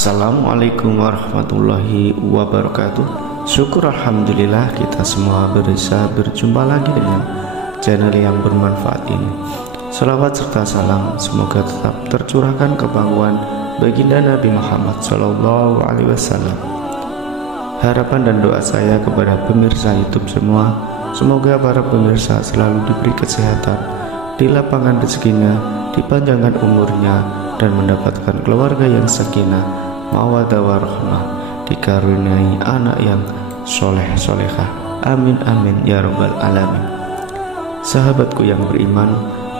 Assalamualaikum warahmatullahi wabarakatuh. Syukur alhamdulillah kita semua bisa berjumpa lagi dengan channel yang bermanfaat ini. Salawat serta salam semoga tetap tercurahkan ke pangkuan baginda Nabi Muhammad SAW. Harapan dan doa saya kepada pemirsa YouTube semua, semoga para pemirsa selalu diberi kesehatan, dilapangkan rezekinya, dipanjangkan umurnya, dan mendapatkan keluarga yang sakinah, mawaddah warahmah, dikaruniai anak yang soleh-solehah. Amin amin ya rabbal alamin. Sahabatku yang beriman,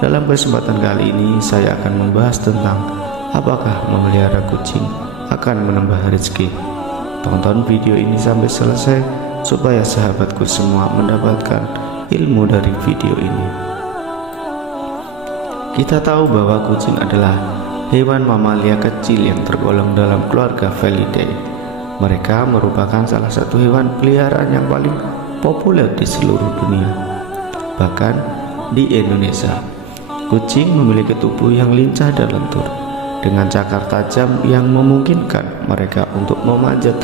dalam kesempatan kali ini saya akan membahas tentang apakah memelihara kucing akan menambah rezeki. Tonton video ini sampai selesai supaya sahabatku semua mendapatkan ilmu dari video ini. Kita tahu bahwa kucing adalah hewan mamalia kecil yang tergolong dalam keluarga Felidae. Mereka merupakan salah satu hewan peliharaan yang paling populer di seluruh dunia. Bahkan di Indonesia, kucing memiliki tubuh yang lincah dan lentur, dengan cakar tajam yang memungkinkan mereka untuk memanjat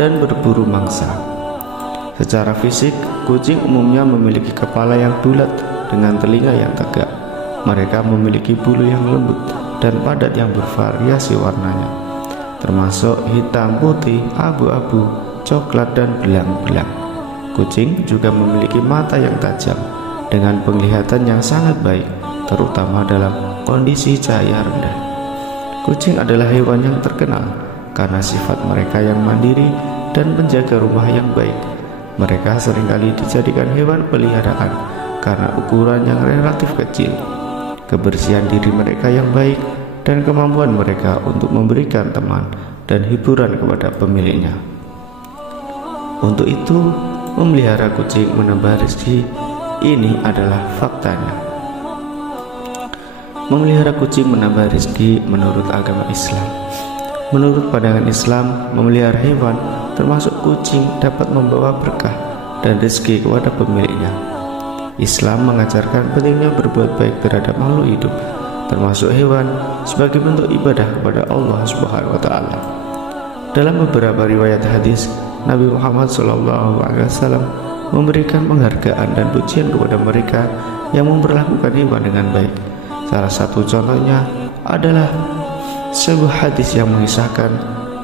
dan berburu mangsa. Secara fisik, kucing umumnya memiliki kepala yang bulat dengan telinga yang tegak. Mereka memiliki bulu yang lembut dan padat yang bervariasi warnanya, termasuk hitam, putih, abu-abu, coklat, dan belang-belang. Kucing juga memiliki mata yang tajam dengan penglihatan yang sangat baik, terutama dalam kondisi cahaya rendah. Kucing adalah hewan yang terkenal karena sifat mereka yang mandiri dan penjaga rumah yang baik. Mereka seringkali dijadikan hewan peliharaan karena ukuran yang relatif kecil, kebersihan diri mereka yang baik, dan kemampuan mereka untuk memberikan teman dan hiburan kepada pemiliknya. Untuk itu, memelihara kucing menambah rezeki. Ini adalah faktanya. Memelihara kucing menambah rezeki menurut agama Islam. Menurut pandangan Islam, memelihara hewan termasuk kucing dapat membawa berkah dan rezeki kepada pemiliknya. Islam mengajarkan pentingnya berbuat baik terhadap makhluk hidup, termasuk hewan, sebagai bentuk ibadah kepada Allah Subhanahu wa Ta'ala. Dalam beberapa riwayat hadis, Nabi Muhammad SAW memberikan penghargaan dan pujian kepada mereka yang memperlakukan hewan dengan baik. Salah satu contohnya adalah sebuah hadis yang mengisahkan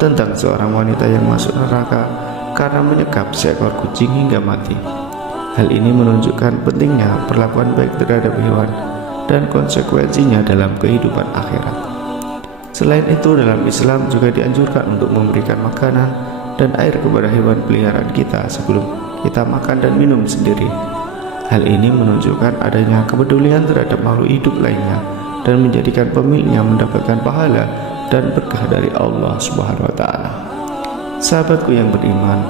tentang seorang wanita yang masuk neraka karena menyekap seekor kucing hingga mati. Hal ini menunjukkan pentingnya perlakuan baik terhadap hewan dan konsekuensinya dalam kehidupan akhirat. Selain itu, dalam Islam juga dianjurkan untuk memberikan makanan dan air kepada hewan peliharaan kita sebelum kita makan dan minum sendiri. Hal ini menunjukkan adanya kepedulian terhadap makhluk hidup lainnya dan menjadikan pemiliknya mendapatkan pahala dan berkah dari Allah Subhanahu wa Ta'ala. Sahabatku yang beriman,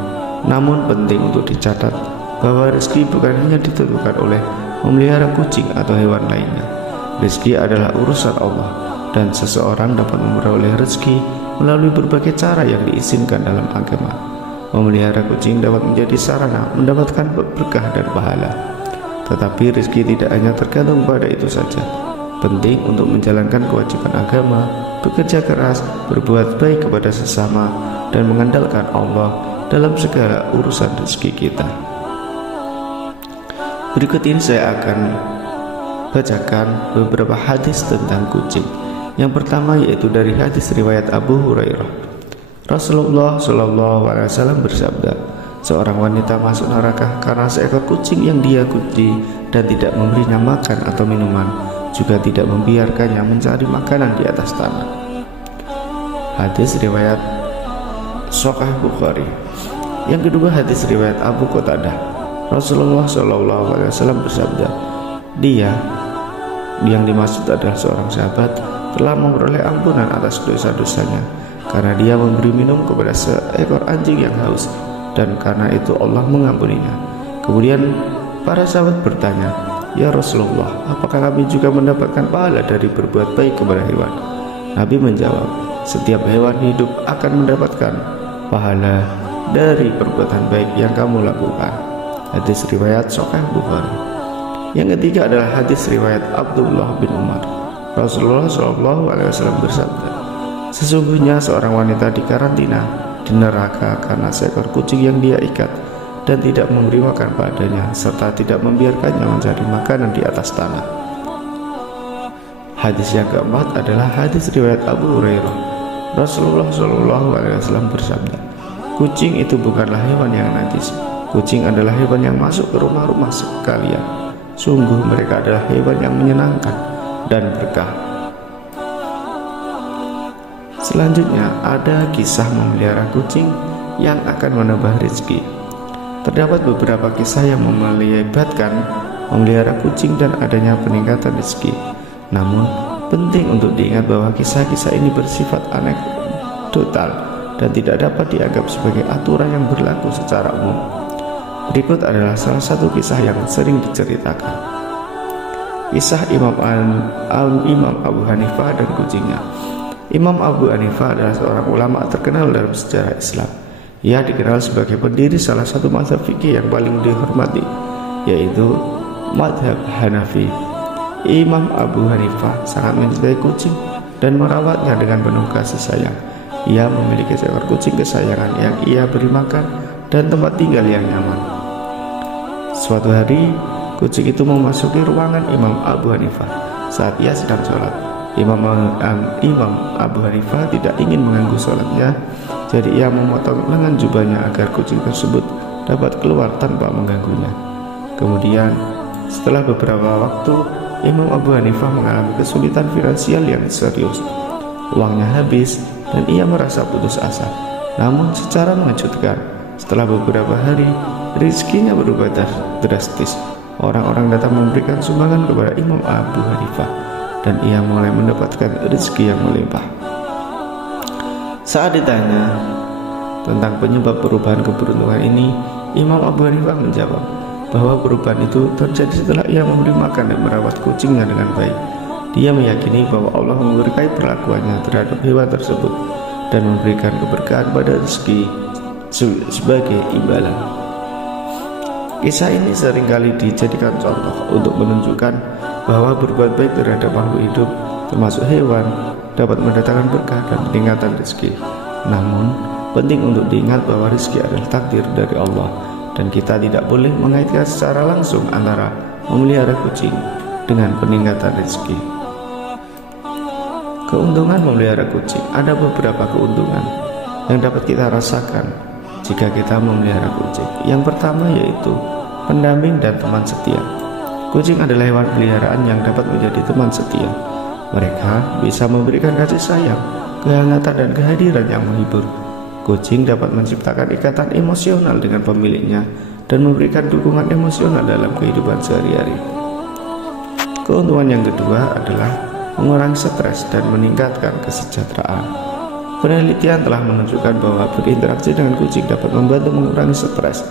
namun penting untuk dicatat bahwa rezeki bukan hanya ditentukan oleh memelihara kucing atau hewan lainnya. Rezeki adalah urusan Allah, dan seseorang dapat memperoleh rezeki melalui berbagai cara yang diizinkan dalam agama. Memelihara kucing dapat menjadi sarana mendapatkan berkah dan pahala. Tetapi rezeki tidak hanya tergantung pada itu saja. Penting untuk menjalankan kewajiban agama, bekerja keras, berbuat baik kepada sesama, dan mengandalkan Allah dalam segala urusan rezeki kita. Berikut ini saya akan bacakan beberapa hadis tentang kucing. Yang pertama yaitu dari hadis riwayat Abu Hurairah. Rasulullah SAW bersabda, seorang wanita masuk neraka karena seekor kucing yang dia kunci dan tidak memberinya makan atau minuman, juga tidak membiarkannya mencari makanan di atas tanah. Hadis riwayat Sahih Bukhari. Yang kedua hadis riwayat Abu Qatadah. Rasulullah SAW bersabda, dia yang dimaksud adalah seorang sahabat telah memperoleh ampunan atas dosa-dosanya karena dia memberi minum kepada seekor anjing yang haus, dan karena itu Allah mengampuninya. Kemudian para sahabat bertanya, ya Rasulullah, apakah kami juga mendapatkan pahala dari berbuat baik kepada hewan? Nabi menjawab, setiap hewan hidup akan mendapatkan pahala dari perbuatan baik yang kamu lakukan. Hadis riwayat Sahih Bukhari. Yang ketiga adalah hadis riwayat Abdullah bin Umar. Rasulullah SAW bersabda, Sesungguhnya seorang wanita dikarantina di neraka karena seekor kucing yang dia ikat dan tidak memberi makan padanya, serta tidak membiarkannya mencari makanan di atas tanah. Hadis yang keempat adalah hadis riwayat Abu Hurairah. Rasulullah SAW bersabda, kucing itu bukanlah hewan yang najis. Kucing adalah hewan yang masuk ke rumah-rumah sekalian. Sungguh mereka adalah hewan yang menyenangkan dan berkah. Selanjutnya ada kisah memelihara kucing yang akan menambah rezeki. Terdapat beberapa kisah yang melibatkan memelihara kucing dan adanya peningkatan rezeki. Namun penting untuk diingat bahwa kisah-kisah ini bersifat anekdotal dan tidak dapat dianggap sebagai aturan yang berlaku secara umum. Berikut adalah salah satu kisah yang sering diceritakan. Kisah Imam Abu Hanifah dan kucingnya. Imam Abu Hanifah adalah seorang ulama terkenal dalam sejarah Islam. Ia dikenal sebagai pendiri salah satu mazhab fikih yang paling dihormati, yaitu mazhab Hanafi. Imam Abu Hanifah sangat mencintai kucing dan merawatnya dengan penuh kasih sayang. Ia memiliki seekor kucing kesayangan yang ia beri makan dan tempat tinggal yang nyaman. Suatu hari, kucing itu memasuki ruangan Imam Abu Hanifah saat ia sedang sholat. Imam Abu Hanifah tidak ingin mengganggu sholatnya, jadi ia memotong lengan jubahnya agar kucing tersebut dapat keluar tanpa mengganggunya. Kemudian, setelah beberapa waktu, Imam Abu Hanifah mengalami kesulitan finansial yang serius. Uangnya habis dan ia merasa putus asa. Namun secara mengejutkan, setelah beberapa hari, rezekinya berubah drastis. Orang-orang datang memberikan sumbangan kepada Imam Abu Hanifah dan ia mulai mendapatkan rezeki yang melimpah. Saat ditanya tentang penyebab perubahan keberuntungan ini, Imam Abu Hanifah menjawab bahwa perubahan itu terjadi setelah ia memberi makan dan merawat kucingnya dengan baik. Dia meyakini bahwa Allah memberkahi perlakuannya terhadap hewan tersebut dan memberikan keberkahan pada rezeki sebagai imbalan. Kisah ini seringkali dijadikan contoh untuk menunjukkan bahwa berbuat baik terhadap makhluk hidup, termasuk hewan, dapat mendatangkan berkah dan peningkatan rezeki. Namun, penting untuk diingat bahwa rezeki adalah takdir dari Allah dan kita tidak boleh mengaitkan secara langsung antara memelihara kucing dengan peningkatan rezeki. Keuntungan memelihara kucing. Ada beberapa keuntungan yang dapat kita rasakan jika kita memelihara kucing. Yang pertama yaitu pendamping dan teman setia. Kucing adalah hewan peliharaan yang dapat menjadi teman setia. Mereka bisa memberikan kasih sayang, kehangatan dan kehadiran yang menghibur. Kucing dapat menciptakan ikatan emosional dengan pemiliknya dan memberikan dukungan emosional dalam kehidupan sehari-hari. Keuntungan yang kedua adalah mengurangi stres dan meningkatkan kesejahteraan. Penelitian telah menunjukkan bahwa berinteraksi dengan kucing dapat membantu mengurangi stres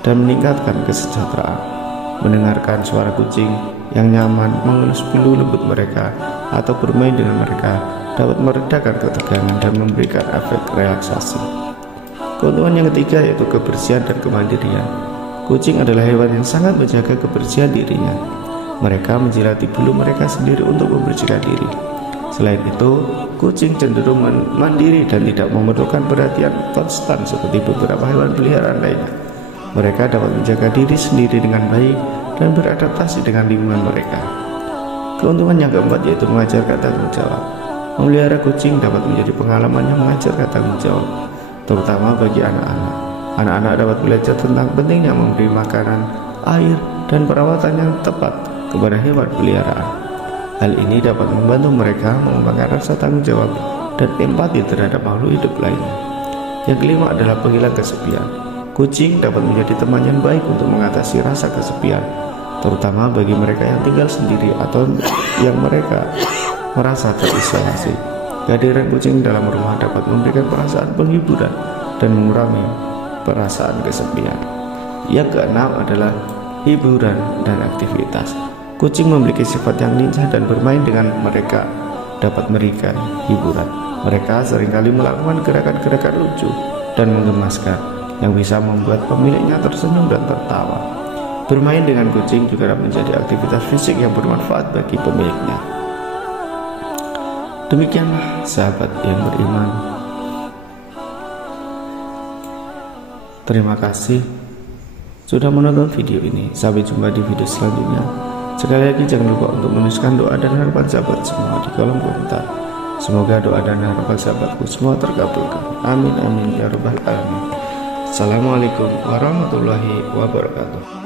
dan meningkatkan kesejahteraan. Mendengarkan suara kucing yang nyaman, mengelus bulu lembut mereka, atau bermain dengan mereka dapat meredakan ketegangan dan memberikan efek relaksasi. Keuntungan yang ketiga yaitu kebersihan dan kemandirian. Kucing adalah hewan yang sangat menjaga kebersihan dirinya. Mereka menjilati bulu mereka sendiri untuk membersihkan diri. Selain itu, kucing cenderung mandiri dan tidak memerlukan perhatian konstan seperti beberapa hewan peliharaan lainnya. Mereka dapat menjaga diri sendiri dengan baik dan beradaptasi dengan lingkungan mereka. Keuntungan yang keempat yaitu mengajarkan tanggung jawab. Memelihara kucing dapat menjadi pengalaman yang mengajarkan tanggung jawab, terutama bagi anak-anak. Anak-anak dapat belajar tentang pentingnya memberi makanan, air, dan perawatan yang tepat kepada hewan peliharaan. Hal ini dapat membantu mereka mengembangkan rasa tanggung jawab dan empati terhadap makhluk hidup lainnya. Yang kelima adalah penghilang kesepian. Kucing dapat menjadi teman yang baik untuk mengatasi rasa kesepian, terutama bagi mereka yang tinggal sendiri atau yang mereka merasa terisolasi. Kehadiran kucing dalam rumah dapat memberikan perasaan penghiburan dan mengurangi perasaan kesepian. Yang keenam adalah hiburan dan aktivitas. Kucing memiliki sifat yang lincah dan bermain dengan mereka dapat memberikan hiburan. Mereka seringkali melakukan gerakan-gerakan lucu dan menggemaskan yang bisa membuat pemiliknya tersenyum dan tertawa. Bermain dengan kucing juga dapat menjadi aktivitas fisik yang bermanfaat bagi pemiliknya. Demikianlah sahabat yang beriman. Terima kasih sudah menonton video ini. Sampai jumpa di video selanjutnya. Sekali lagi jangan lupa untuk menuliskan doa dan harapan sahabat semua di kolom komentar. Semoga doa dan harapan sahabatku semua terkabulkan. Amin amin ya rabbal alamin. Assalamualaikum warahmatullahi wabarakatuh.